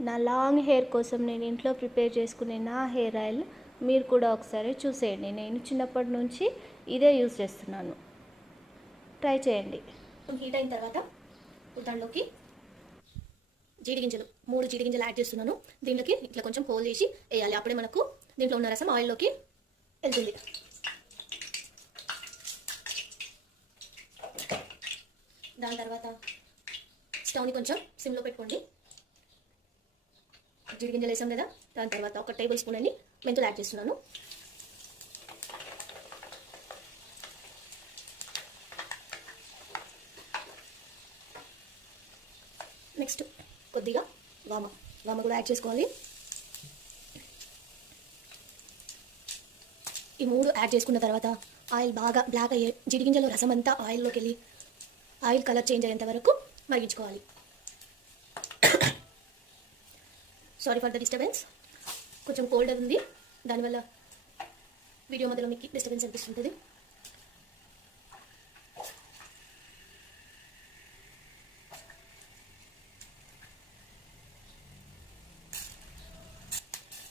నా long hair కోసం నేను ఇంట్లో ప్రిపేర్ చేసుకునే నా హెయిర్ ఆయిల్ మీరు కూడా ఒకసారి చూసేయండి. నేను చిన్నప్పటి నుంచి ఇదే యూజ్ చేస్తున్నాను. ట్రై చేయండి. హీట్ అయిన తర్వాత దానిలోకి జీడి గింజలు మూడు జీడి గింజలు యాడ్ చేస్తున్నాను. దీంట్లోకి ఇట్లా కొంచెం హోల్ చేసి వేయాలి. అప్పుడే మనకు దీంట్లో ఉన్న రసం ఆయిల్లోకి వెళ్తుంది. దాని తర్వాత స్టవ్ని కొంచెం సిమ్లో పెట్టుకోండి. జీడి గింజలు వేసాం కదా? దాని తర్వాత ఒక టేబుల్ స్పూన్ అని మెంతులు యాడ్ చేస్తున్నాను. నెక్స్ట్ కొద్దిగా వామ వామ కూడా యాడ్ చేసుకోవాలి. ఈ మూడు యాడ్ చేసుకున్న తర్వాత ఆయిల్ బాగా బ్లాక్ అయ్యే జిడిగింజలో రసం అంతా ఆయిల్లోకి వెళ్ళి ఆయిల్ కలర్ చేంజ్ అయ్యేంత వరకు మరిగించుకోవాలి. సారీ ఫర్ ద డిస్టర్బెన్స్ కొంచెం కోల్డ్ ఉంది. దానివల్ల వీడియో మధ్యలో మీకు డిస్టర్బెన్స్ అనిపిస్తుంటుంది.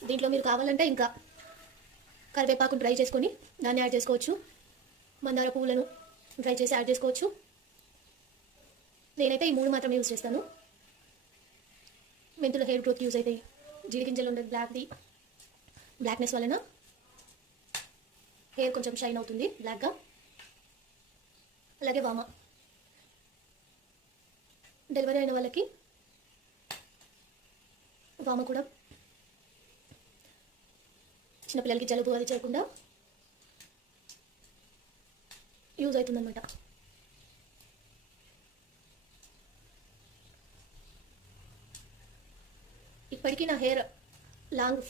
దీంట్లో మీరు కావాలంటే ఇంకా కరివేపాకు డ్రై చేసుకొని దాన్ని యాడ్ చేసుకోవచ్చు. మందార పువ్వులను డ్రై చేసి యాడ్ చేసుకోవచ్చు. నేనైతే ఈ మూడు మాత్రమే యూజ్ చేస్తాను. మెంతుల హెయిర్ గ్రోత్ యూజ్ అవుతాయి. జీడిగింజలు ఉండదు బ్లాక్ది బ్లాక్నెస్ వలన హెయిర్ కొంచెం షైన్ అవుతుంది బ్లాక్గా అలాగే వామ. డెలివరీ అయిన వాళ్ళకి వామ కూడా. చిన్నపిల్లలకి జలుబు అది చేయకుండా యూజ్ అవుతుందన్నమాట. ఇప్పటికీ నా హెయిర్ లాంగ్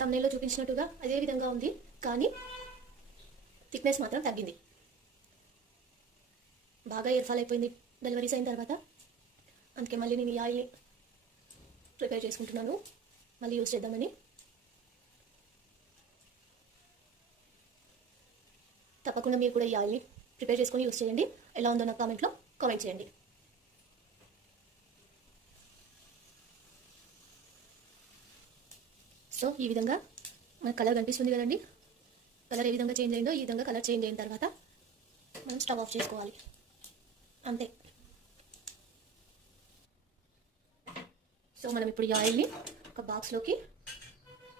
తమ్నేలో చూపించినట్టుగా అదే విధంగా ఉంది. కానీ థిక్నెస్ మాత్రం తగ్గింది. బాగా హెయిర్ ఫాల్ అయిపోయింది. డెలివరీస్ అయిన తర్వాత అందుకే మళ్ళీ నేను ఈ ఆయిల్ని ప్రిపేర్ చేసుకుంటున్నాను. మళ్ళీ యూజ్ చేద్దామని. తప్పకుండా మీరు కూడా ఈ ఆయిల్ని ప్రిపేర్ చేసుకొని యూస్ చేయండి. ఎలా ఉందో నా కామెంట్లో కామెంట్ చేయండి. సో ఈ విధంగా మనకు కలర్ కనిపిస్తుంది కదండి. కలర్ ఏ విధంగా చేంజ్ అయిందో ఈ విధంగా కలర్ చేంజ్ అయిన తర్వాత మనం స్టవ్ ఆఫ్ చేసుకోవాలి. అంతే. సో మనం ఇప్పుడు ఈ ఆయిల్ని ఒక బాక్స్లోకి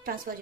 ట్రాన్స్ఫర్